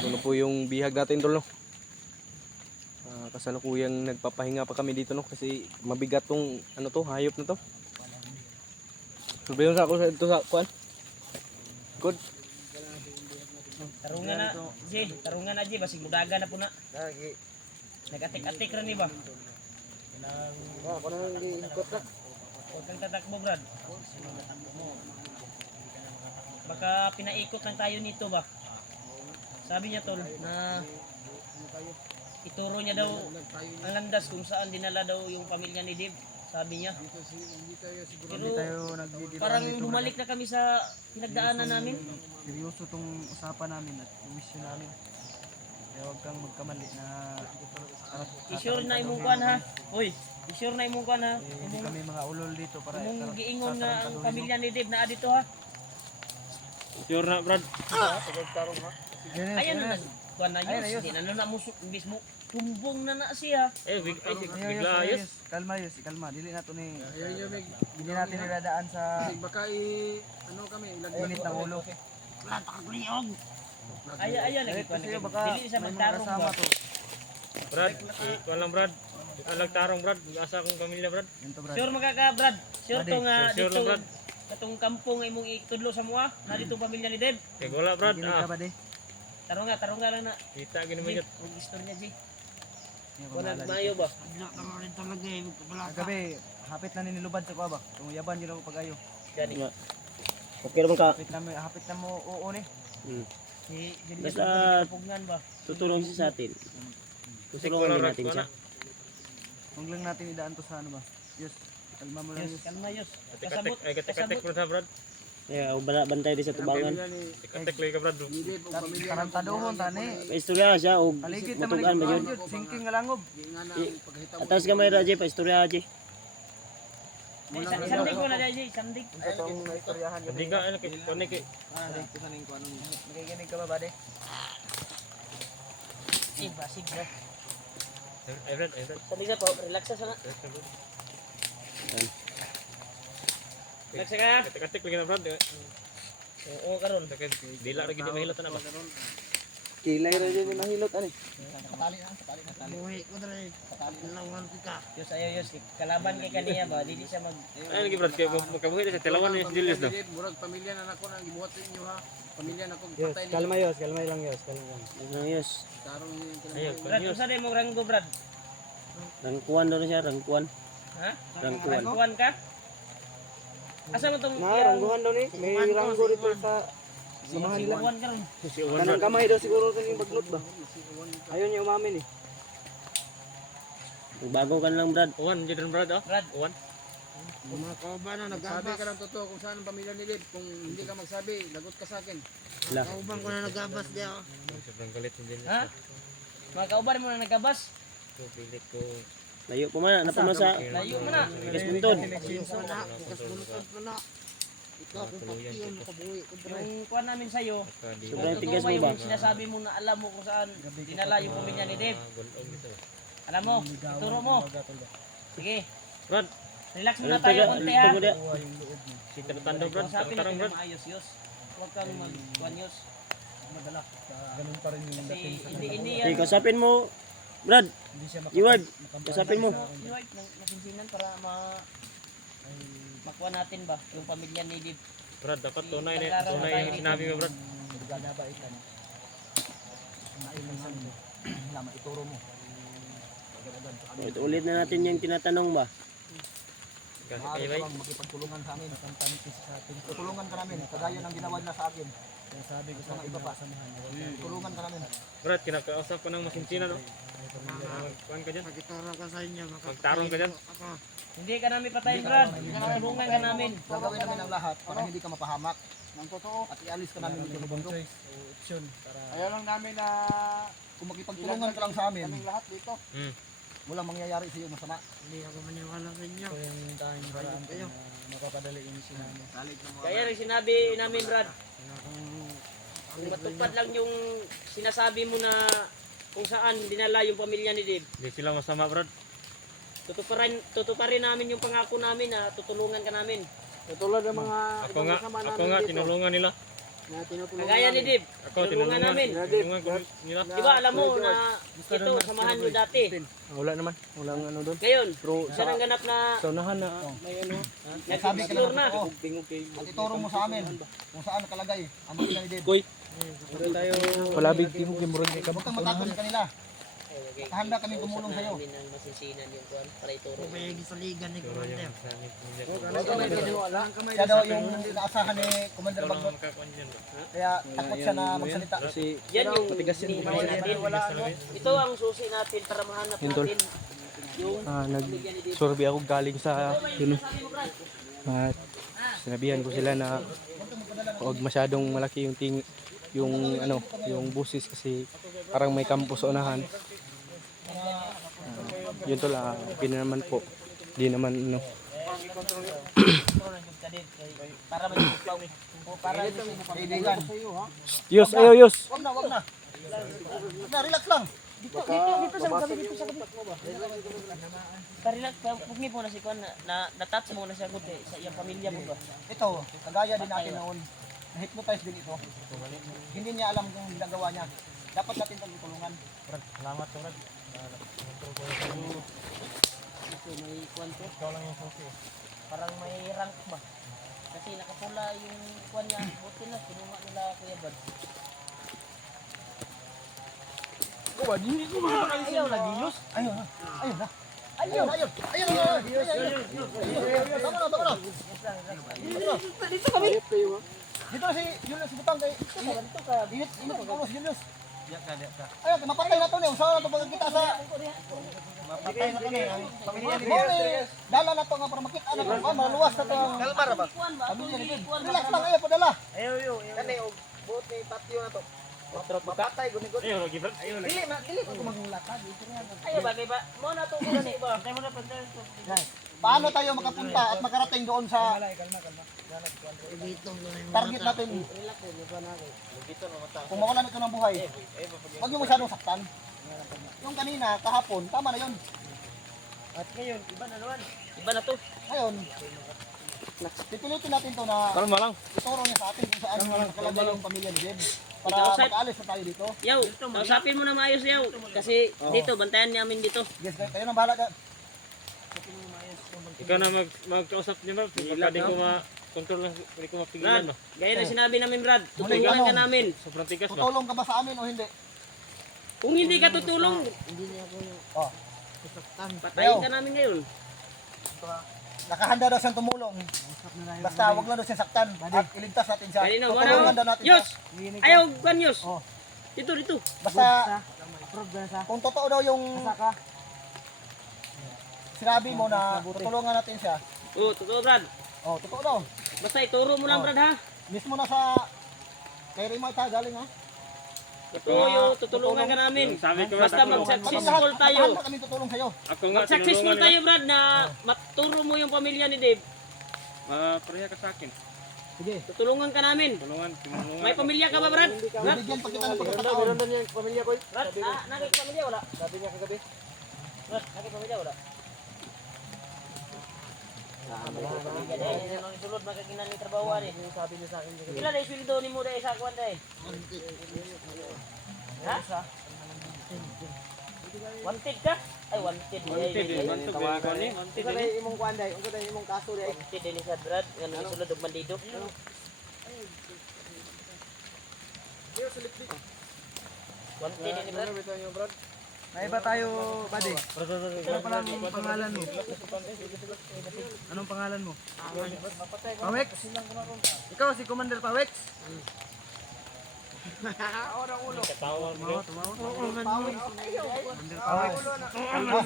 Ano po yung bihag natin tol no. Kasalukuyang nagpapahinga pa kami dito no kasi mabigat tong ano to, hayop na to. Sabihin sa ako sa ito sa kuan. Good. Tarungan na, Ji. Tarungan na, Ji. Basig mudaga na po na. Lagi. Nag-atik-atik rin, ba? Ako na lang giikot na. Huwag kang tatakbo, Brad. Baka pinaikot lang tayo nito, ba? Sabi niya, Tol, na ituro niya daw ang landas kung saan dinala daw yung pamilya ni Dave. Sabi niya. Pero parang bumalik na kami sa pinagdaanan namin. Seryoso tong usapan namin at mission namin. Kaya huwag kang magkamali na I-sure na imong kuan ha. Uy, i-sure na imong kuan ha. hindi kami mga ulol dito para Imong giingon nga ang pamilya ni Dave na dito ha. Sure na Brad. Ayan na kuan na yun. Di na na mo mismo tumbong na siya. Bigla ayos. Kalma yus, kalma. Dili na to ni hindi natin niladaan sa baka ano kami init ng ulo. Aya lagi kuan. Baka Dili siya may mga magtarong kasama ba. to. Brad, ikaw lang Brad. Alag tarong Brad, asa akong pamilya Brad. Yan to, Brad. Sure magaka Brad. Sure to nga Sure dito. lang, Brad. Katong kampong imong itudlo sa mua, na dito pamilya ni Dave. Kaya wala Brad. Hindi ka ba de? Tarong nga lang na. Kita gini Ji, mo ang istorya Ji. Yan, Wala pamala mayo ba? dito. Gabi, hapit na nilubad sa kuha ba? Tumuyaban yun ako pag-ayo. Gani. Okay naman ka. Hapit na mo oo ni. Si Basta- pugnan ba? Tutulong siya sa atin. Tutulungan din natin siya. Huwag lang natin idaan to sa ano ba? Yes, kalma mo lang Yus, yus. kalma yus. Katek, ay katek Brad ha Brad. Kaya bantay din sa tubangan. Katek lagi ka Brad. Tarantaduhon tani. Paistorya siya o Paligid na mutugan ba yun? maligid. Sinking nga langob. Atas ka may radyo, paistorya Haji. Sandig mo na dahil Ji, sandig. Ito ang istoryahan Hindi ka ano kay kuno kay Nakikinig ka ba ba de? Basig na. ay Brad, ay Brad. Sandig sa po, relax sa sana. Relax ka. Katek lagi na Brad. Oo karon. Dila lagi di mahilot na ba. Kilay ra din mahilot ani. Yus ayo yus, kalaban kay kaniya ba, dili siya mag Ay lagi Brad kay magkabuhi sa tilawan ni Dilis daw. murag pamilya na nako nang gibuhat sa inyo ha. Pamilya na ko patay ni Kalma yus, kalma lang yus, kalma lang. Nang yus. tarong Ayo, Brad, usa din mo ranggo Brad. Rangkuan daw na siya, rangkuan. Ha? Rangkuan. Rangkuan ka? Asa mo tong Rangguhan daw ni. May ranggo dito sa samahan nila. Rangkuan ka ron. Si Uwan Kanang Brad. kamay daw siguro ito yung bagnot ba? Ayaw niya umamin eh. Bago ka na lang, Brad. Uwan jud Brad ah. Brad, Uwan. mga kauban na nagsabi ka ng totoo kung saan ang pamilya ni Dave. Kung hindi ka magsabi, lagot ka sa akin. Wala. Sobrang galit din. ha? Mga kauban mo na nagkabas. So pilit ko. Layo pa man, napuno sa Layo mo na. Gaspuntod. Yung kuha namin sa'yo, Sobrang kung tigas totoo ba mo ba? yung sinasabi mo na alam mo kung saan dinala yung pamilya ni Dave. Alam mo, ituro mo. Sige, Brad, relax muna tayo konti ha. Ito mo dia. si Tartando Brad, Usapin tarang natin Brad. na maayos yus. Huwag kang mag-kuhan yus. Madala. Ganun pa rin yung Kasi hindi Okay, yan. kasapin mo, Brad. Iward, kasapin mo. Iwag, nasinsinan para makuha natin ba yung pamilya ni Dave. Brad, dapat tunay yung sinabi mo Brad. Ito ulit na natin yung tinatanong ba? Ay bay. makipagtulungan sa amin, sa atin. Tutulungan ka namin, kagaya ng ginawa na sa akin. Kaya sabi ko sa mga iba pa, tulungan ka namin. Brad, kinakausap ko ng masinsinan no. Kuan ka diyan. Magtarong ka diyan. Hindi ka namin patayin, Brad. Tulungan ka namin. Gagawin namin ang lahat para hindi ka mapahamak. Ng totoo. At ialis ka namin dito sa bundok. Ayaw lang namin na Kung makipagtulungan ka lang sa amin, kaming lahat dito. walang mangyayari sa iyo masama. Kaya rin sinabi namin, Brad. Kung matupad lang yung sinasabi mo na kung saan dinala yung pamilya ni Dave, Hindi sila masama Brad. tutuparin namin yung pangako namin na tutulungan ka namin. Katulad ng mga Ako nga tinulungan nila. Kagaya ni Dib, Ako, tinulungan namin. tinulungan ko nila. Diba, alam mo na ito, samahan nyo dati. Wala naman. Walang ano doon. Ngayon, siya nang ganap na Sa unahan na may ano. Sabi ka nag-explore na na. at ituro mo sa amin kung saan nakalagay ang pamilya ni Dave. Koy. Palabig tingog ni Murag kay Huwag kang matakot sa kanila. Handa kami tumulong sa'yo. Namin ang masisinan yung kuwan para ituro. Siya daw yung inaasahan ni Commander Wala Bagbot. makakuan dyan ba? Kaya takot siya na magsalita. Kasi Yan yung patigasin mo hinihingi natin. Ito ang susi natin para mahanap Yun, tol. natin yung nag-survey ako galing sa yun. At sinabihan ko sila na huwag masyadong malaki yung ano, yung busis kasi parang may kampo sa unahan. Yun tol, okay na naman po. Di naman ano. para mag-ipaw. Para Kaibigan. Yus, ayo Yus. Wag na, wag na. Wag na, relax lang. dito sa gabi, dito sa gabi. Relax, pugni po na si Kwan na-touch mo na siya ko sa iyang pamilya mo ba? Ito, kagaya din natin noon. Na-hypnotize din ito. Hindi niya alam kung ginagawa niya. Dapat natin itong tutulungan. Salamat, Brad. Ito may Kwan to. Parang may rank ba? Kasi nakapula yung Kwan niya. Buti na, kinuha nila Kuya Bad. Ayaw lagi, Yus. Ayun na. Ayun na. Ayun na, ayun. Ayun na. Tama na, tama na. Dito kami. Dito na si Julius Butang kay Dito ka. init ulo si Julius. Ayun, mapatay na to niya. Saan na to pagkita sa mapatay na to niya. Pamilya ni dala na to nga para makita na to. Maluwas na to. Kalmar ba? Pamilya ni Dave. Relax lang ayo padala. Kani og buot ni patio na to. Mapatay guni-guni. Ayun, lagi, Brad. Dili ko maglakad. Ayaw bagay ba? Mo na to ko ni ba? Tay mo na pantay to. Paano tayo makapunta at makarating doon sa target natin? Kung mawalan ito ng buhay, huwag niyo masyadong saktan. Yung kanina, kahapon, tama na yun. At ngayon, iba na naman. Iba na to. Ngayon, pipilitin natin to na Kalma lang. ituro niya sa atin kung saan nakalagay yung pamilya ni Jen. Para Ikaw, Sir. mag-alis na tayo dito. Yaw, kausapin mo na maayos yaw. Kasi dito, bantayan namin dito. Yes, kayo nang bahala dyan. Ikaw na magkausap niyo, Brad. Baka di ko ma-control, di ko mapigilan, Brad, no? gaya na sinabi namin Brad, tutulungan ka namin. Sobrang tigas, no? Tutulong ka ba sa amin o hindi? Kung hindi ka tutulong, Oh, patayin ka namin ngayon. nakahanda daw siyang tumulong. Basta wag lang daw siyang saktan at iligtas natin siya. Kanina, Tutulungan daw natin siya. Yus! Ayaw, kan Yus! Oh. Dito, dito. Basta kung totoo daw yung sinabi mo na tutulungan natin siya. Oh, totoo Brad. Oh, totoo daw. Basta ituro mo lang Brad ha. Mismo na sa kay Rima ita galing ha. Totoo, tutulungan ka namin. Sabi ko, Basta Brad, mag-successful tayo. Lahat kami tutulong sa iyo. ako nga, Mag-successful tinulungan tayo Brad na maturo mo yung pamilya ni Dave. Pareha ka sa akin. Sige. Tutulungan ka namin. Tulungan. May pamilya ka ba Brad? Brad? Bigyan pa kita ng pagkakataon. Brad, nakikipamilya wala? Sabi niya kagabi. Brad, nakikipamilya wala? Yan ang sulod magaginan ni trabaho ni. Sabi niya sa akin. Pila na isweldo ni mo dai sa kwan dai? Ha? Wanted ka? Ay, wanted. Wanted, wanted, tawagan ni. Wanted Ito din. na imong kuan dai, ito na imong kaso dai. Wanted din sa Brad. Yan ang sulod og bandido. Wanted din ni Brad. May iba tayo, buddy. Ano pala ang pangalan mo? Anong pangalan mo? Pawex? Ikaw si Commander Pawex? Katawag mo.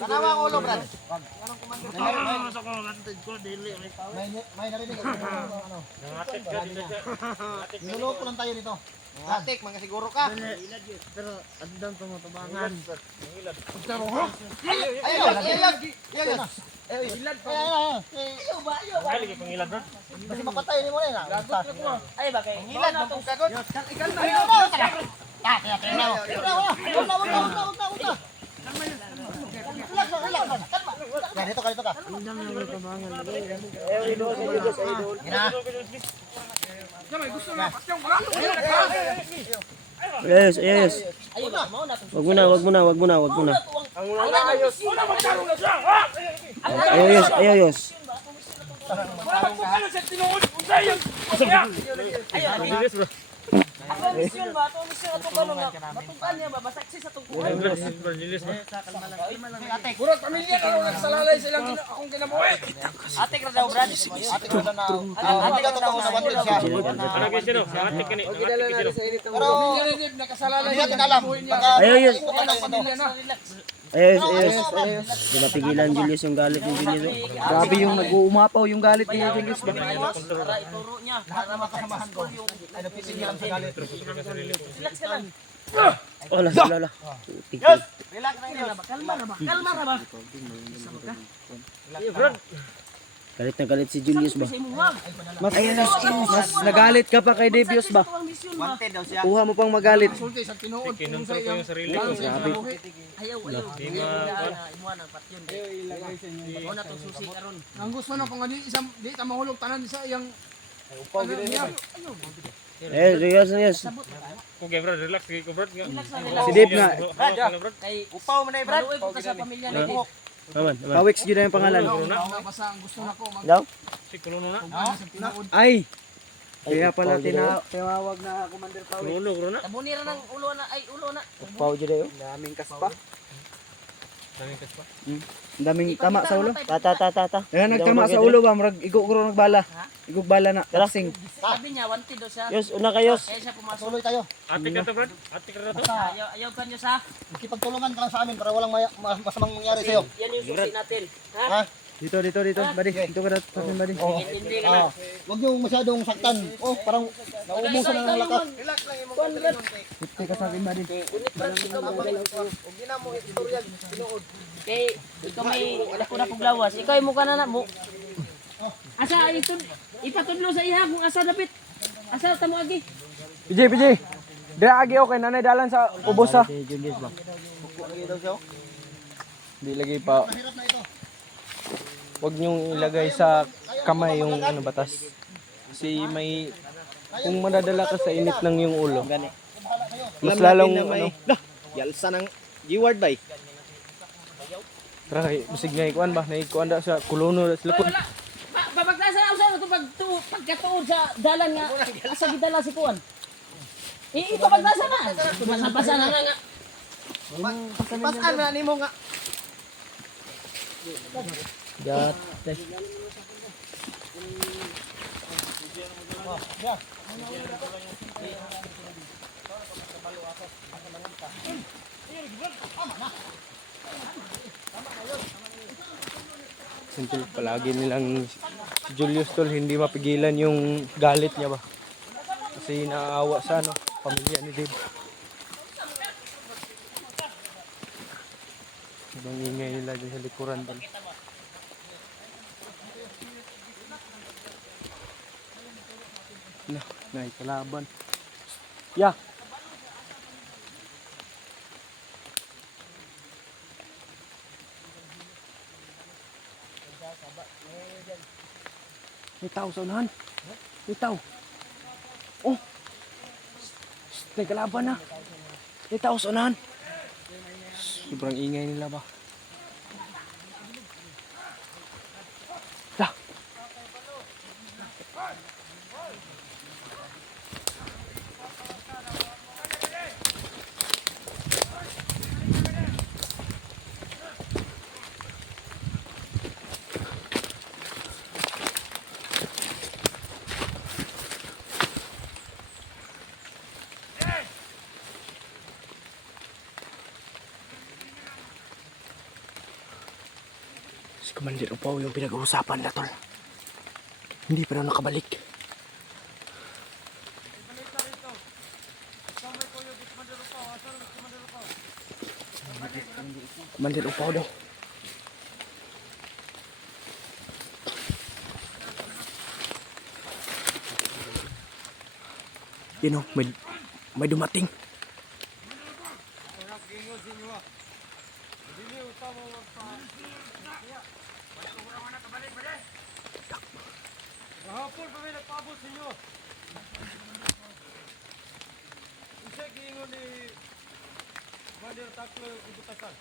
Sanawa ang ulo, Brad. May narinig ako ano. Nangatik ka dito siya. Niloloko lang tayo dito. Atik, mga siguro ka. Pero andang tumatabangan. Ayun na. Ay, lagi pangilad, Brad. Kasi mapatay ni mo na yun. Ay ba kay hilad na tong kagot. Dito ka, dito ka. Andang tumatabangan. Gina. Ayos, ayos. Ayo ba, mao na to. Wag muna, wag muna, wag muna, wag muna. Ang una ayos. Ayos, ayos. Julius bro. Ako misyon ba? Ako misyon ato ba nga? Matukan niya ba? Masaksis atong kuha. Bro, Julius bro. Murag pamilya na lang nagsalalay silang akong kinabuhi. Ate ka daw, Brad. Ate ko na ate ka totoo na wanted siya. Ano kasi no? Atik ka ni. Atik kasi no. Pero Pamilya ni Dib nakasalalay hindi natin alam. Baka Ayos. ikutan ng pamilya na. Ayos, ayos. Di mapigilan Julius yung galit ni Julius. Oh. Grabe yung nag-uumapaw yung galit ni Julius ba? Para ituro niya. Para makasamahan ko yung Ay napipigilan sa galit. relax ka lang. Wala, wala. Relax na. Kalma na ba? Kalma na ba? Bro, Galit na galit si Julius ba? Sa imong wag. Mas nagalit ka pa kay Debius ba? Ito ang misyon ba? Wanted daw siya. Kuha mo pang magalit. Sulti sa tinuod kung kinontrol sa ko iyang yung sarili ko. Ayaw. Imuha ng patyon. Ako na itong susi karon. ang gusto na kung di isang di ta mahulog tanan sa iyang ano niya. Ayos, ayos. Okay bro, relax ko bro. Relax lang, relax. Si Dave nga. Bro. Kay Upaw mo na Brad. maluoy ko ka sa pamilya ni Dave. Aman, Pawix yun na yung pangalan. Basta ang gusto nako mag Daw? Si Kulono na. sa tinuod. Ay! Kaya pala tinawag na Commander Pawix. Kulono na. Tabunira ng ulo na ay ulo na. Pau dyan yun. Daming kaspa. Daming kas pa. Daming tama sa ulo. Ta. Kaya nagtama sa ulo ba? Marag iguguro nagbala. Igugbala na. Kasing. Sabi niya wanted daw siya. Yos, una kayos. Kaya siya pumasok. Tuloy tayo. Atik ka to bro. Atik ka na to. Ayaw ka niyo sa. Ikipagtulungan ka lang sa amin para walang masamang mangyari sa'yo. Yan yung susi natin. Ha? Ha? Dito. Badi. Dito ka natin, badi. Hindi ka na. Huwag niyo masyadong saktan. Oh, parang nauubusan na ng lakas. Dito ka sa akin, badi. Kay ikaw may dako na puglawas. Ikaw ay mukha na mo. Asa ito ipatudlo sa iha kung asa dapit. Asa tamo agi. PJ. Dira agi okay, nanay dalan sa ubos ha. Julius ba? Hindi lagi pa. Huwag niyong ilagay sa kamay yung ano batas. Kasi may kung madadala ka sa init ng yung ulo. Mas lalong ano. Yalsa ng G-word ba? Tara kay musig na ikuan ba? Naikuan da sa kulono sa likod. Babagtasa na usa to pagkatuod sa dalan nga asa gidala si kuan. Ito pagbasa na. Basa na nga. Pasan na nimo nga. Gat. Sintul palagi nilang si Julius Tol hindi mapigilan yung galit niya ba? Kasi naawa sa ano, pamilya ni Dave. Ibang ingay nila dyan sa likuran doon. Nah, kalaban. Ya. May tao sa unahan. May tao. Oh. May kalaban na. May tao sa unahan. Sobrang ingay nila ba? Dah. Si Commander Upaw yung pinag-uusapan na tol. Hindi pa na nakabalik. Commander Upaw daw. You know, may dumating. Usay giingon ni Commander Taklo ibutasan.